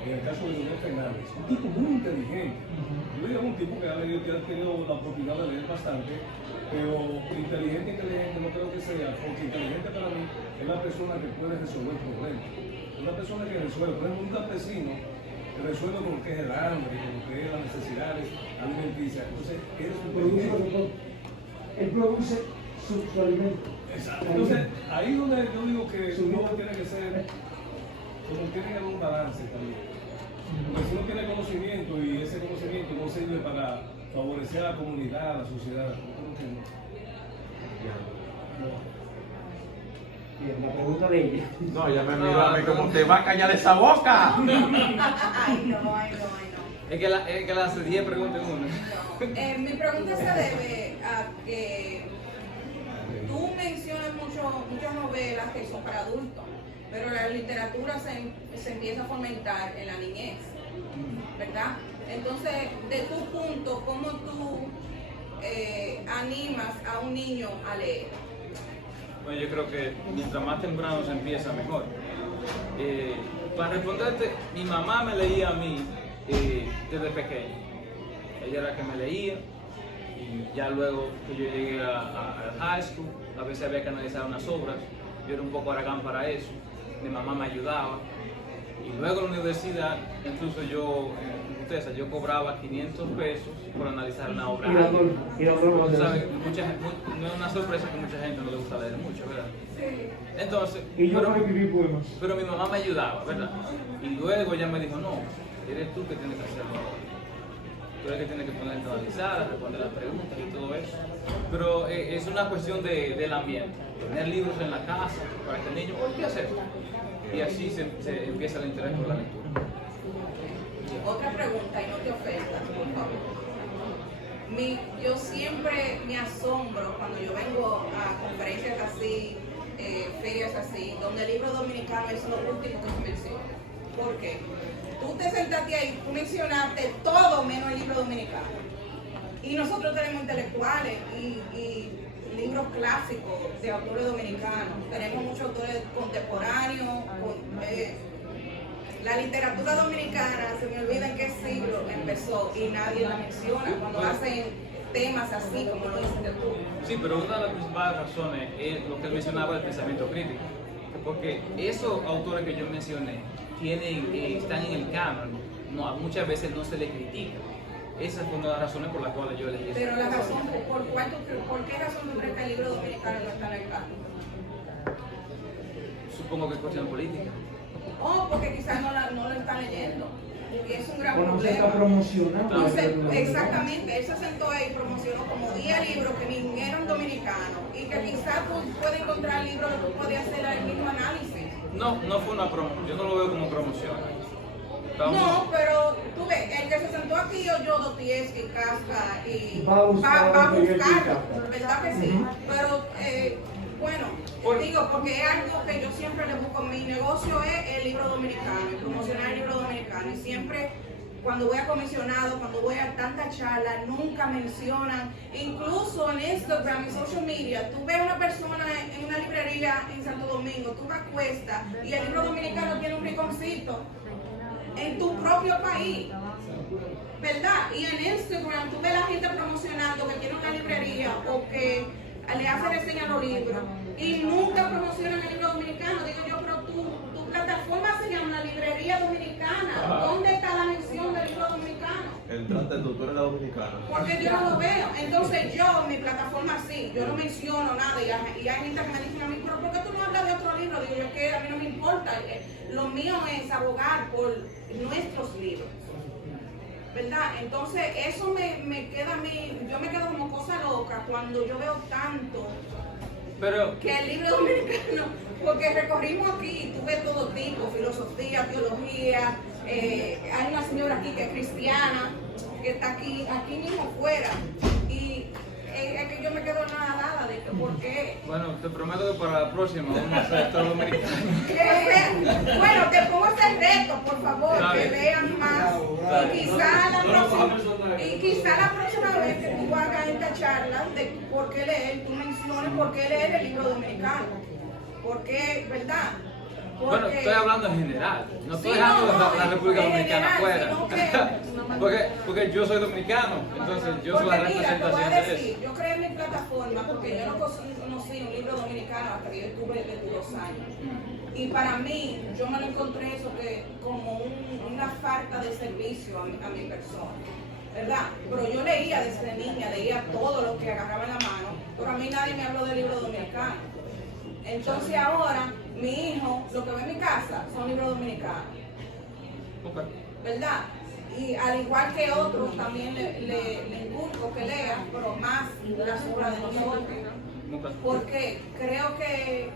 en el caso de Leonel Fernández, un tipo muy inteligente. Yo digo un tipo que ha tenido la oportunidad de leer bastante, pero inteligente no creo que sea, porque inteligente para mí es la persona que puede resolver problemas. Una persona que resuelve, por ejemplo, un campesino que resuelve con lo que es el hambre, con lo que es las necesidades alimenticias. Entonces, él es un Él produce su alimento. Exacto. Entonces, ahí donde yo digo que uno tiene que ser, como tiene que haber un balance también. Porque si uno tiene conocimiento y ese conocimiento no sirve para favorecer a la comunidad, a la sociedad, yo creo que no. Bien, la pregunta de ella. No, ya me miró a mí como te va a callar esa boca. Ay, no. Es que le hace 10 preguntas en una. No. Mi pregunta se debe a que tú mencionas muchas novelas que son para adultos, pero la literatura se empieza a fomentar en la niñez, ¿verdad? Entonces, de tu punto, ¿cómo tú animas a un niño a leer? Bueno, yo creo que mientras más temprano se empieza, mejor. Para responderte, mi mamá me leía a mí desde pequeño. Ella era la que me leía y ya luego que yo llegué a high school, a veces había que analizar unas obras. Yo era un poco aragán para eso. Mi mamá me ayudaba. Y luego en la universidad, incluso yo cobraba 500 pesos por analizar una obra. Y doctor, ¿Sabes? No es una sorpresa que mucha gente no le gusta leer mucho, ¿verdad? Sí. Entonces, y yo no escribí poemas. pero mi mamá me ayudaba, ¿verdad? Y luego ella me dijo, no, eres tú que tienes que hacerlo. Tú eres que tienes que ponerte a analizar, responder las preguntas y todo eso. Pero es una cuestión del ambiente. Tener libros en la casa para que el niño, ¿por qué hacerlo? Y así se empieza el interés por la lectura. Otra pregunta, y no te ofendas, por favor. Yo siempre me asombro cuando yo vengo a conferencias así, ferias así, donde el libro dominicano es lo último que se menciona. ¿Por qué? Tú te sentaste ahí, tú mencionaste todo menos el libro dominicano. Y nosotros tenemos intelectuales y libros clásicos de autores dominicanos. Tenemos muchos autores contemporáneos. La literatura dominicana, se me olvida en qué siglo empezó y nadie la menciona cuando hacen temas así como lo hiciste tú. Sí, pero una de las principales razones es lo que él mencionaba del pensamiento crítico. Porque esos autores que yo mencioné están en el canon, muchas veces no se les critica. Esa es una de las razones por las cuales yo elegí. Pero la razón, ¿por qué razón tú crees que el libro dominicano no está en el canon? Supongo que es cuestión política. Porque quizás no lo están leyendo. Y es un gran O no se está problema. promocionando. Entonces, exactamente, él se sentó ahí y promocionó como 10 libros que vinieron dominicanos y que quizás tú puedes encontrar libros que tú puedes hacer el mismo análisis. No fue una promoción, yo no lo veo como promoción. No, pero tú ves, el que se sentó aquí oyó Dostoyevsky, Kafka y Va a buscar buscarlo, ¿verdad que sí? Pero bueno, digo, porque es algo que yo siempre le busco. Mi negocio es el libro dominicano, y promocionar el libro dominicano. Y siempre, cuando voy a comisionado, cuando voy a tantas charlas, nunca mencionan, incluso en Instagram y social media, tú ves una persona en una librería en Santo Domingo, tú vas a Cuesta y el libro dominicano tiene un rinconcito en tu propio país, ¿verdad? Y en Instagram tú ves a la gente promocionando que tiene una librería o que le hace reseña a los libros y nunca promocionan el libro dominicano. Digo yo, pero tu plataforma se llama la librería dominicana. ¿Dónde está la mención del libro dominicano? Entraste el doctor en la dominicana. Porque yo no lo veo. Entonces yo, mi plataforma sí, yo no menciono nada y hay gente que me dice a mí, pero ¿por qué tú no hablas de otro libro? Digo yo que a mí no me importa. Lo mío es abogar por nuestros libros, ¿verdad? Entonces eso me queda a mí, yo me quedo como cosa loca cuando yo veo tanto Pero que el libro dominicano, porque recorrimos aquí y tú ves todo tipo, filosofía, teología, hay una señora aquí que es cristiana, que está aquí mismo fuera, y es que yo me quedo nadada de que por qué. bueno, Bueno, te prometo que para la próxima vamos a hacer todo dominicano. Bueno, te pongo ese reto, por favor, Está que bien. lean más. Y quizá la próxima vez que tú hagas esta charla de por qué leer, tú menciones por qué leer el libro dominicano. Porque, ¿verdad? Bueno, estoy hablando en general, no estoy Sí, dejando no, la República en Dominicana general, afuera. porque yo soy dominicano, entonces yo soy la Porque mira, te voy a representación de decir, eso. yo creé mi plataforma porque yo no conocí un libro dominicano hasta que yo tuve 22 años. Y para mí, yo me lo encontré eso que como una falta de servicio a mi persona, ¿verdad? Pero yo leía desde niña, leía todo lo que agarraba en la mano, pero a mí nadie me habló del libro dominicano. Entonces ahora, mi hijo, lo que ve en mi casa son libros dominicanos, Ok. ¿verdad? Y al igual que otros, también le inculco que lea, pero más las obras de nosotros. Ok. Porque creo que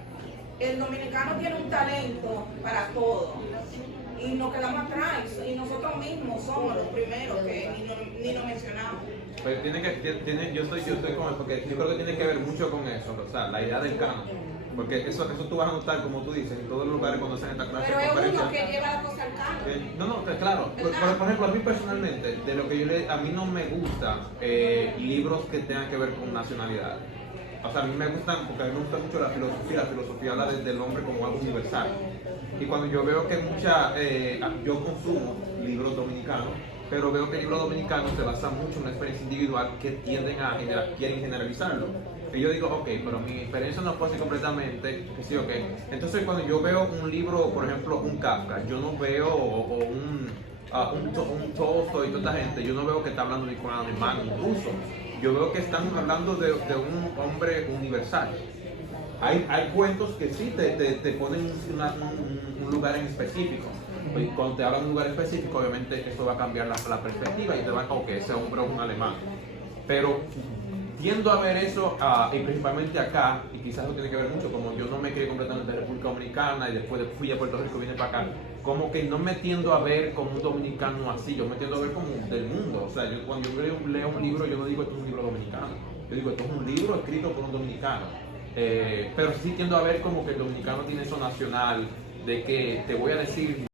el dominicano tiene un talento para todo. Y nos quedamos atrás. Y nosotros mismos somos los primeros que ni nos mencionamos. Pero yo estoy con él, porque yo creo que tiene que ver mucho con eso, o sea, la idea del canon. Porque eso tú vas a notar, como tú dices, en todos los lugares cuando hacen esta clase Pero de es conferencias. uno que lleva la cosa al canon. No, claro. Por ejemplo, a mí personalmente, de lo que yo leo, a mí no me gustan libros que tengan que ver con nacionalidad. O sea, a mí me gustan, porque a mí me gusta mucho la filosofía habla del hombre como algo universal. Y cuando yo veo que yo consumo libros dominicanos, pero veo que el libro dominicano se basa mucho en una experiencia individual que quieren generalizarlo. Y yo digo, ok, pero mi experiencia no fue así completamente, que sí, ok. Entonces cuando yo veo un libro, por ejemplo, un Kafka, yo no veo un Tolstoy y toda esta gente, yo no veo que está hablando ni con alemán ni ruso. Yo veo que están hablando de un hombre universal. Hay cuentos que sí te ponen un lugar en específico. Y cuando te hablan de un lugar específico, obviamente eso va a cambiar la perspectiva y te va a decir, ok, ese hombre es un alemán. Pero tiendo a ver eso, y principalmente acá, y quizás eso tiene que ver mucho, como yo no me crié completamente en República Dominicana y después fui a Puerto Rico y vine para acá, como que no me tiendo a ver como un dominicano así, yo me tiendo a ver como del mundo. O sea, cuando yo leo un libro, yo no digo esto es un libro dominicano, yo digo esto es un libro escrito por un dominicano. Pero sí tiendo a ver como que el dominicano tiene eso nacional, de que te voy a decir